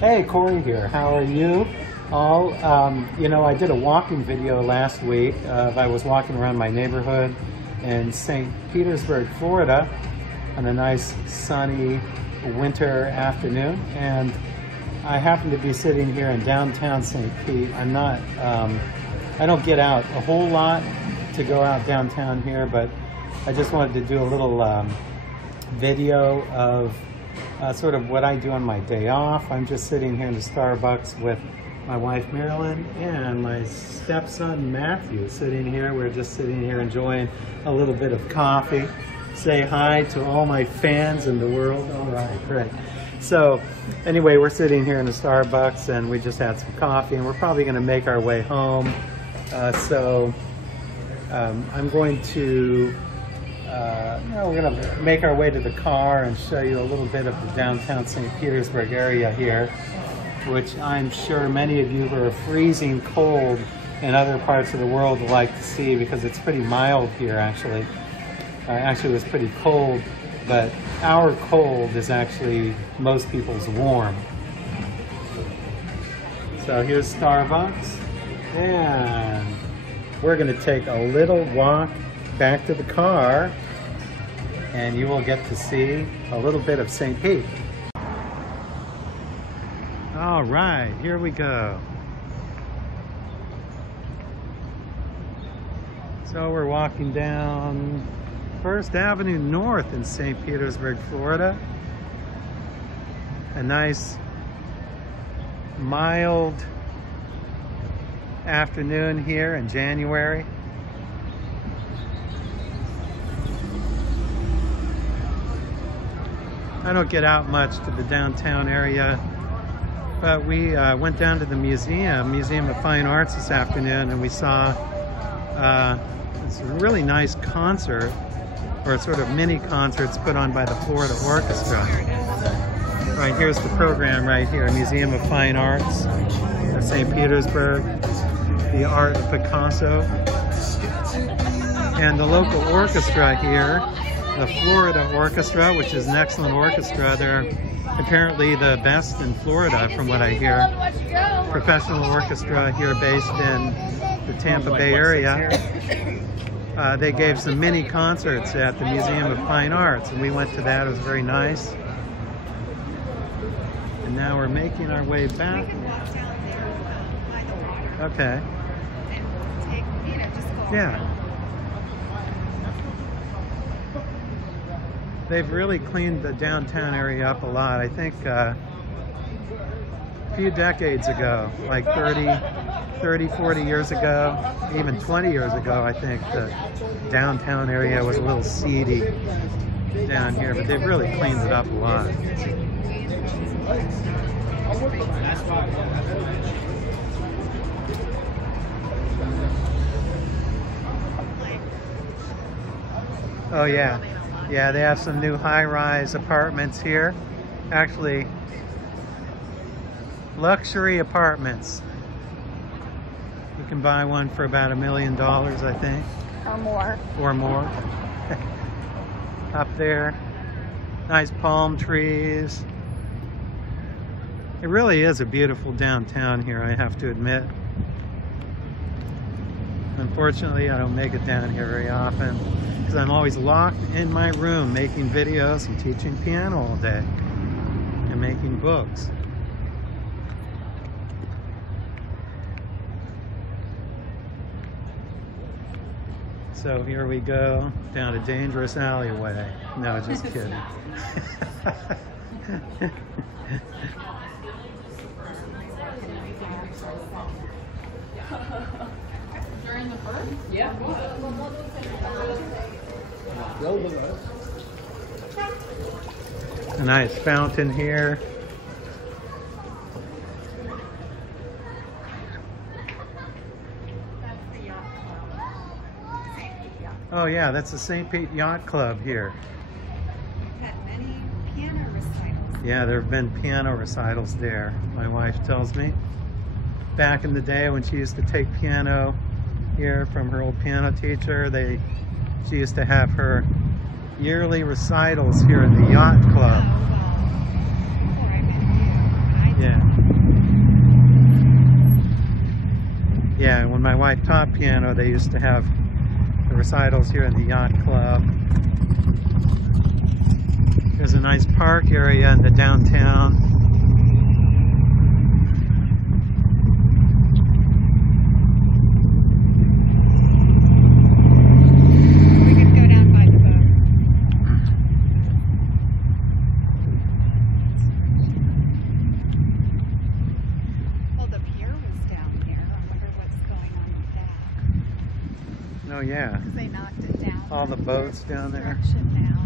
Hey, Corey here. How are you all? You know, I did a walking video last week. I was walking around my neighborhood in St. Petersburg, Florida, on a nice sunny winter afternoon, and I happen to be sitting here in downtown St. Pete. I don't get out a whole lot to go out downtown here, but I just wanted to do a little video of sort of what I do on my day off. I'm just sitting here in the Starbucks with my wife Marilyn and my stepson Matthew sitting here. We're just sitting here enjoying a little bit of coffee. Say hi to all my fans in the world. All right, great. So anyway, we're sitting here in the Starbucks and we just had some coffee and we're probably going to make our way home. I'm going to we're going to make our way to the car and show you a little bit of the downtown St. Petersburg area here, which I'm sure many of you who are freezing cold in other parts of the world would like to see, because it's pretty mild here actually. Actually, it was pretty cold, but our cold is actually most people's warm. So here's Starbucks, and we're going to take a little walk back to the car, and you will get to see a little bit of St. Pete. All right, here we go. So we're walking down First Avenue North in St. Petersburg, Florida. A nice, mild afternoon here in January. I don't get out much to the downtown area, but we went down to the Museum of Fine Arts this afternoon, and we saw this really nice concert, or sort of mini concerts put on by the Florida Orchestra. Right, here's the program right here, Museum of Fine Arts of St. Petersburg, the art of Picasso, and the local orchestra here, the Florida Orchestra, which is an excellent orchestra. They're apparently the best in Florida from what I hear. Professional orchestra here based in the Tampa Bay area. They gave some mini concerts at the Museum of Fine Arts, and we went to that. It was very nice. And now we're making our way back. Okay. Yeah. They've really cleaned the downtown area up a lot. I think a few decades ago, like 30, 40 years ago, even 20 years ago, I think the downtown area was a little seedy down here, but they've really cleaned it up a lot. Oh yeah. Yeah, they have some new high-rise apartments here. Actually, luxury apartments. You can buy one for about $1 million, I think. Or more. Or more. Up there, nice palm trees. It really is a beautiful downtown here, I have to admit. Unfortunately, I don't make it down here very often, because I'm always locked in my room making videos and teaching piano all day and making books. So here we go down a dangerous alleyway. No, just kidding. During the first? Yeah. A nice fountain here. That's the Yacht Club. St. Pete Yacht. Oh yeah, that's the St. Pete Yacht Club here. We've had many piano recitals. Yeah, there have been piano recitals there, my wife tells me. Back in the day when she used to take piano here from her old piano teacher, she used to have her yearly recitals here at the Yacht Club. Before I met you, I did. Yeah. my wife taught piano, they used to have the recitals here in the Yacht Club. There's a nice park area in the downtown. We could go down by the boat. Well, the pier was down here. I wonder what's going on with that. Oh yeah, Because they knocked it down. all the boats down there. Construction now.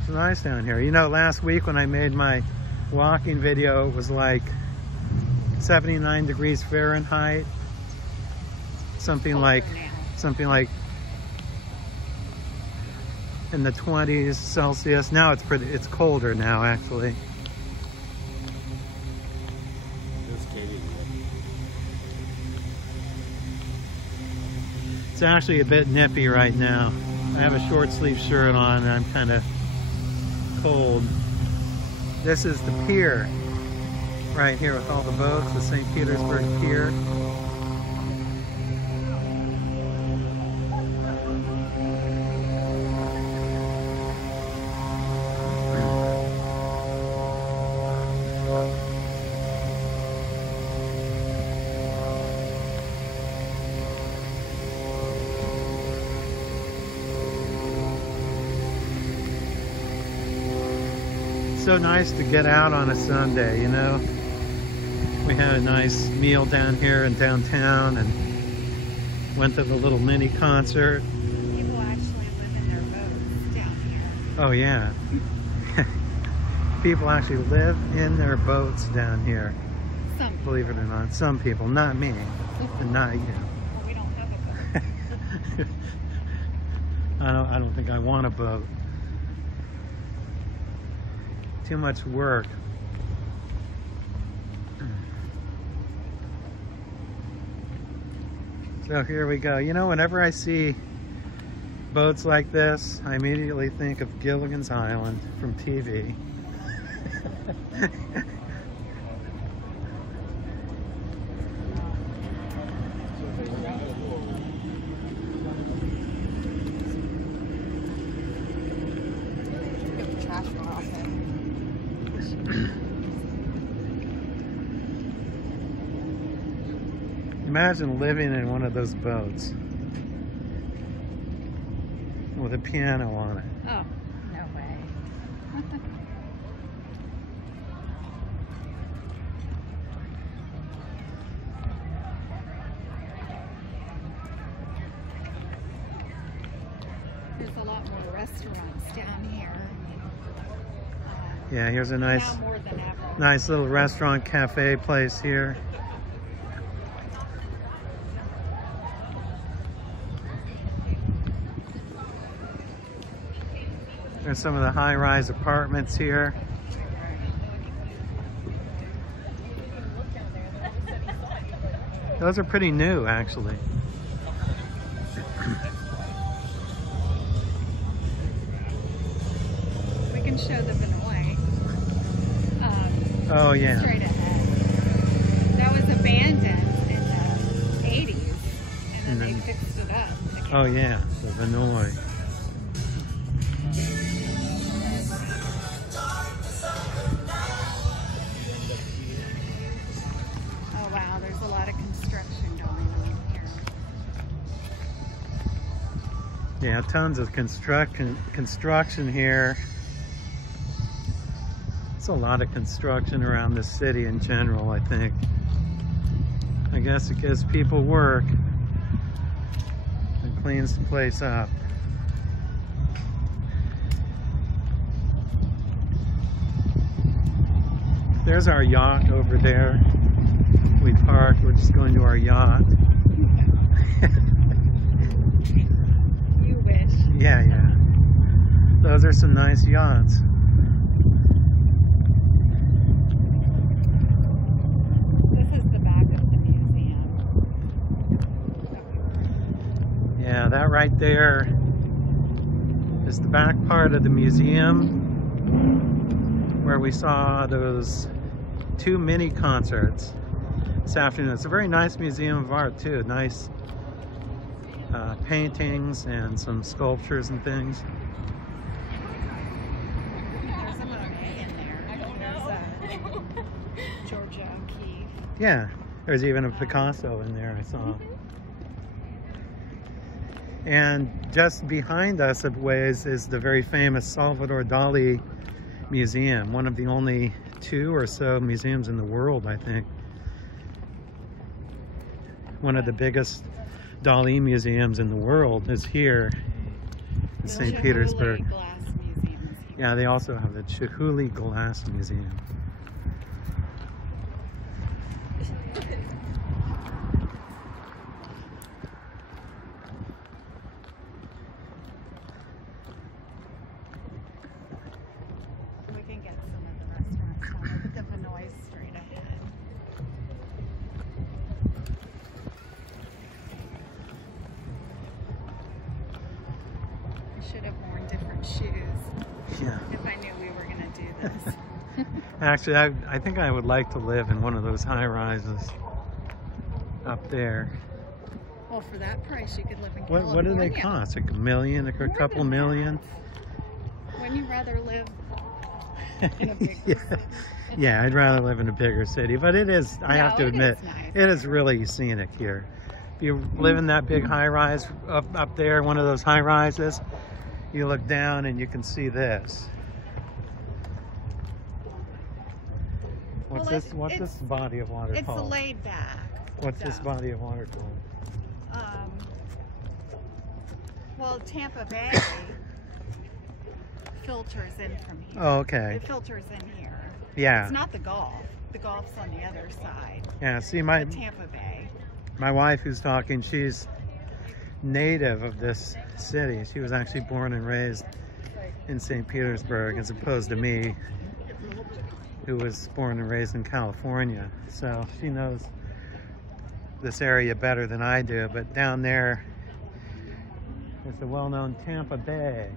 It's nice down here. You know, last week when I made my walking video, it was like 79 degrees Fahrenheit. Something like in the 20s Celsius. Now it's colder now actually. It's actually a bit nippy right now. I have a short sleeve shirt on and I'm kind of cold. This is the pier right here with all the boats, the St. Petersburg Pier. So nice to get out on a Sunday, you know. We had a nice meal down here in downtown and went to the little mini concert. People actually live in their boats down here. Oh yeah. People actually live in their boats down here. Some people. Believe it or not. Some people, not me, and not you. Well, we don't have a boat. I don't think I want a boat. Too much work. So here we go. You know, whenever I see boats like this, I immediately think of Gilligan's Island from TV. Get the trash off it. Imagine living in one of those boats with a piano on it. Oh, no way. There's a lot more restaurants down here. Yeah, here's a nice, Now more than ever. nice little restaurant cafe place here. There's some of the high-rise apartments here. Those are pretty new, actually. We can show the Vinoy. Oh, yeah. Straight ahead. That was abandoned in the 80s, and then they fixed it up. Oh, yeah, the Vinoy. Oh wow, there's a lot of construction going on here. Yeah, tons of construction here. It's a lot of construction around the city in general, I think. I guess it gives people work and cleans the place up. There's our yacht over there. We parked, we're just going to our yacht. You wish. Yeah, yeah. Those are some nice yachts. This is the back of the museum. right there is the back part of the museum where we saw those 2 mini concerts this afternoon. It's a very nice museum of art too. Nice paintings and some sculptures and things. There's a Monet in there. There's a Georgia O'Keeffe. Yeah, there's even a Picasso in there I saw. And just behind us a ways is the very famous Salvador Dali Museum, one of the only 2 or so museums in the world, I think. One of the biggest Dali museums in the world is here in St. Petersburg. Glass Museum is here. Yeah, they also have the Chihuly Glass Museum. We can get some of the restaurants down the Vinoy straight ahead. I should have worn different shoes Yeah. if I knew we were going to do this. Actually, I think I would like to live in one of those high-rises up there. Well, for that price, you could live in California. What do they cost? Like $1 million, a couple million? Wouldn't you rather live in a bigger Yeah. city? Yeah, I'd rather live in a bigger city, but it is, I have to it admit, is nice. it is really scenic here. If you live in that big high-rise up there, one of those high-rises, you look down and you can see this. What's Well, this? What's this body of water It's called? laid back. What's this stuff. body of water called? Well, Tampa Bay filters in from here. Oh, okay. It filters in here. Yeah. It's not the Gulf. The Gulf's on the other side. Yeah. See, my Tampa Bay. wife who's talking, she's native of this city. She was actually born and raised in St. Petersburg, as opposed to me, who was born and raised in California. So she knows this area better than I do. But down there is the well-known Tampa Bay.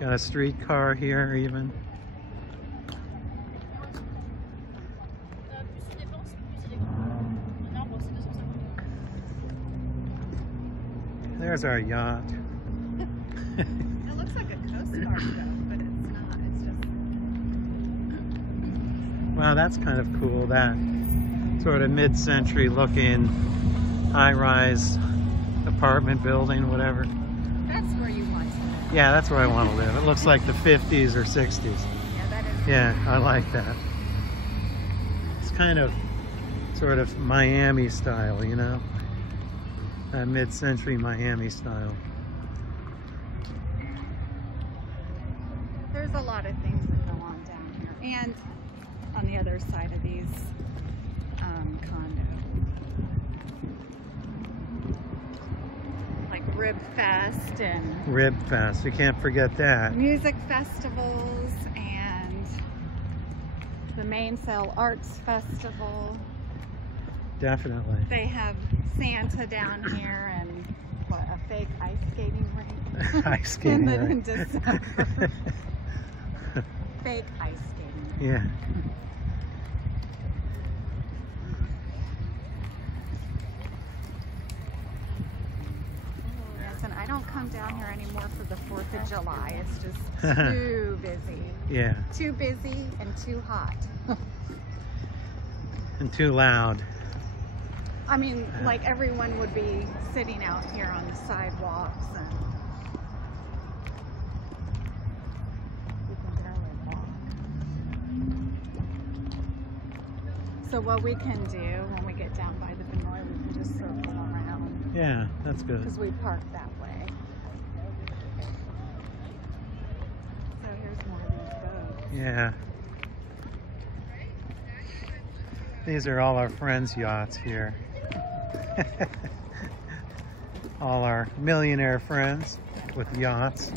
Got a streetcar here even. There's our yacht. It looks like a Coast Guard boat, but it's not. It's just... Wow, that's kind of cool. That sort of mid-century looking high-rise apartment building, whatever. That's where you want to live. Yeah, that's where I want to live. It looks like the 50s or 60s. Yeah, that is. Yeah, I like that. It's kind of sort of Miami style, you know? Mid-century Miami style. There's a lot of things that go on down here. And on the other side of these condos. Like Rib Fest and Rib Fest, you can't forget that. music festivals and the Mainsail Arts Festival. Definitely. They have Santa down here and what, a fake ice skating rink? Ice skating in rink. December. Fake ice skating rink. Yeah. Yes, and I don't come down here anymore for the 4th of July. It's just too busy. Yeah. Too busy and too hot. And too loud. I mean, like everyone would be sitting out here on the sidewalks and you can barely walk. So what we can do when we get down by the Benoit, we can just circle around. Yeah, that's good. Because we park that way. So here's more of these boats. Yeah. These are all our friends' yachts here. All our millionaire friends with yachts.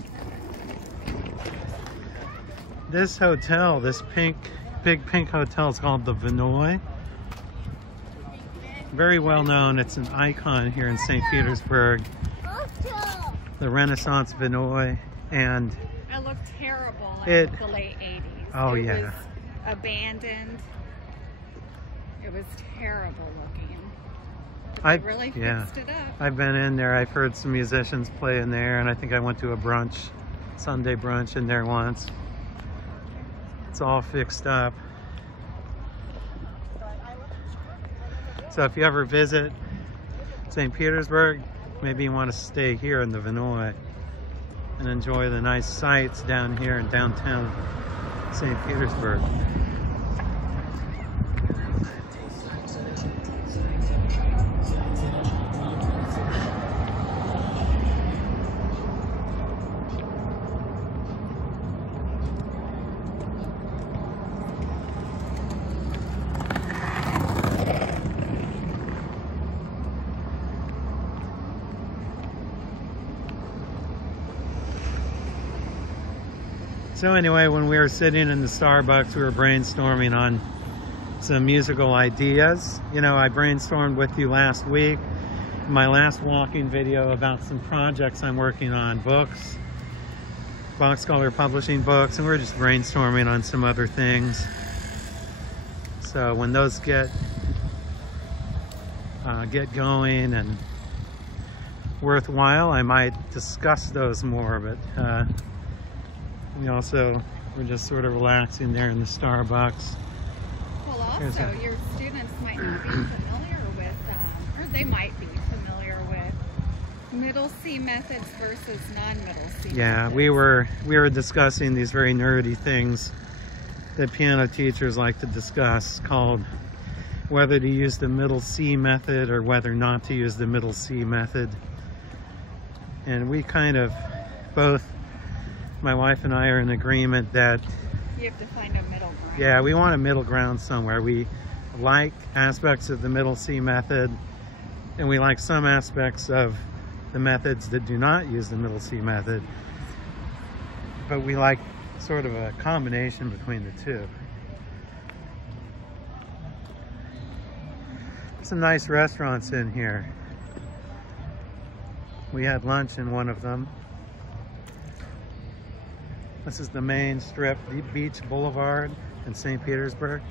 This hotel, this big pink hotel is called the Vinoy. very well known. It's an icon here in St. Petersburg. The Renaissance Vinoy, and it looked terrible in the late 80s. Oh, it yeah. was abandoned. It was terrible looking. But they really fixed it up. I've been in there. I've heard some musicians play in there, and I think I went to a brunch, Sunday brunch in there once. It's all fixed up. So if you ever visit St. Petersburg, maybe you want to stay here in the Vinoy and enjoy the nice sights down here in downtown St. Petersburg. So anyway, when we were sitting in the Starbucks, we were brainstorming on some musical ideas. You know, I brainstormed with you last week, in my last walking video, about some projects I'm working on, books, BachScholar publishing books, and we're just brainstorming on some other things. So when those get going and worthwhile, I might discuss those more, but we're just sort of relaxing there in the Starbucks. Well, also, your students might not be familiar with, or they might be familiar with middle C methods versus non-middle C methods. Yeah, we were discussing these very nerdy things that piano teachers like to discuss, called whether to use the middle C method or whether not to use the middle C method. And we kind of both, my wife and I, are in agreement that you have to find a middle ground. Yeah, we want a middle ground somewhere. We like aspects of the middle C method, and we like some aspects of the methods that do not use the middle C method. But we like sort of a combination between the two. Some nice restaurants in here. We had lunch in one of them. This is the main strip, the Beach Boulevard in St. Petersburg.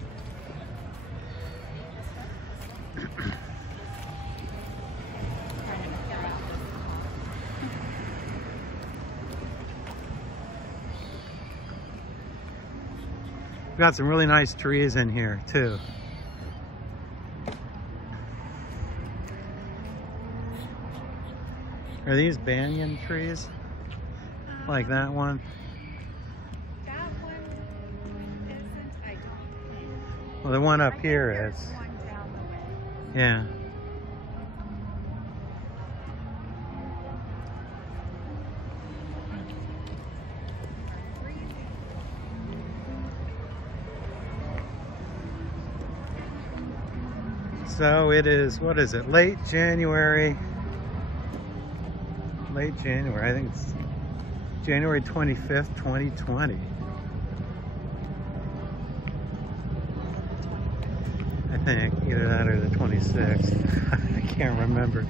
We've got some really nice trees in here too. Are these banyan trees? Like that one? Well, the one up here is. One down the way. Yeah. So it is, what is it, late January. Late January, I think it's January 25th, 2020. I think, either that or the 26th. I can't remember.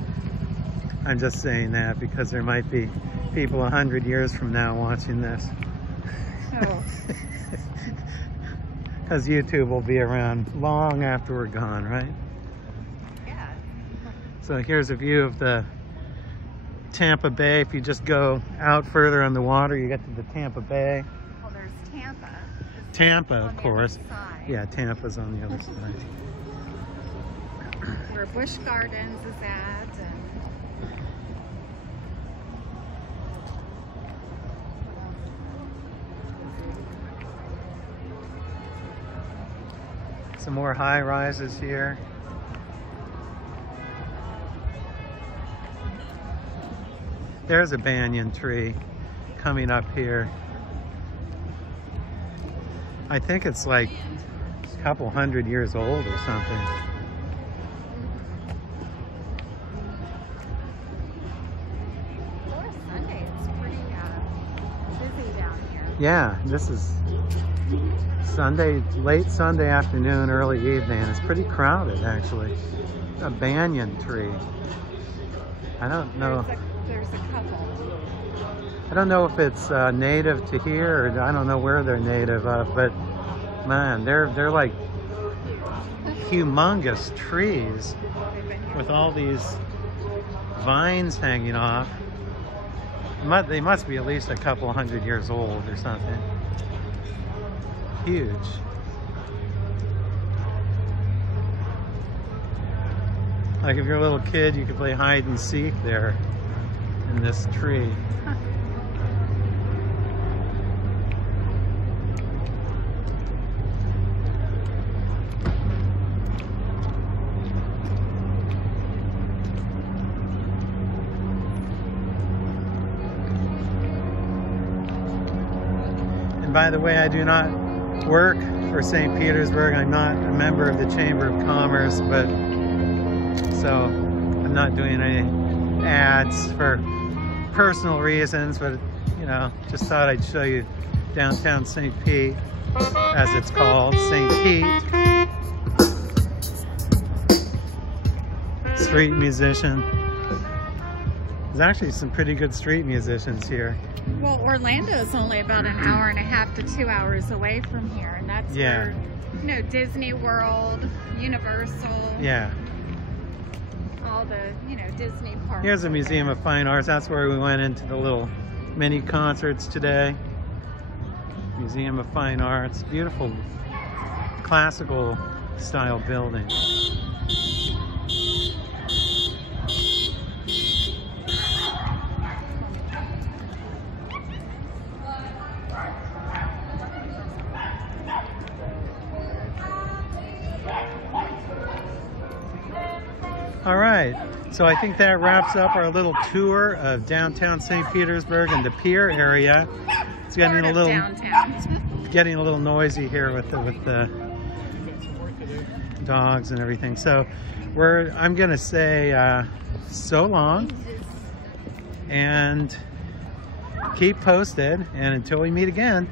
I'm just saying that because there might be people 100 years from now watching this. Oh. Because YouTube will be around long after we're gone, right? Yeah. So here's a view of the Tampa Bay. If you just go out further on the water, you get to the Tampa Bay. Well, there's Tampa. Tampa, of course. Side. Yeah, Tampa's on the other side. Where Busch Gardens is at, and some more high rises here. There's a banyan tree coming up here. I think it's like a couple hundred years old or something. Sunday, it's pretty busy down here. Yeah, this is Sunday, late Sunday afternoon, early evening. It's pretty crowded, actually. a banyan tree. I don't know. There's a couple. I don't know if it's native to here, or I don't know where they're native of, but man, they're like humongous trees with all these vines hanging off. They must be at least a couple hundred years old or something. Huge. Like if you're a little kid, you could play hide and seek there in this tree. And by the way, I do not work for St. Petersburg. I'm not a member of the Chamber of Commerce, but so I'm not doing any ads for personal reasons, but you know, just thought I'd show you downtown St. Pete, as it's called, St. Pete. Street musician. There's actually some pretty good street musicians here. Well, Orlando is only about an hour and a half to 2 hours away from here, and that's where, you know, Disney World, Universal. Yeah. All the, you know, Disney parks. Here's a Museum of Fine Arts. That's where we went into the little mini concerts today. Museum of Fine Arts. Beautiful classical style building. All right, so I think that wraps up our little tour of downtown St. Petersburg and the pier area. It's getting a little noisy here with the dogs and everything. So I'm gonna say so long and keep posted, and until we meet again.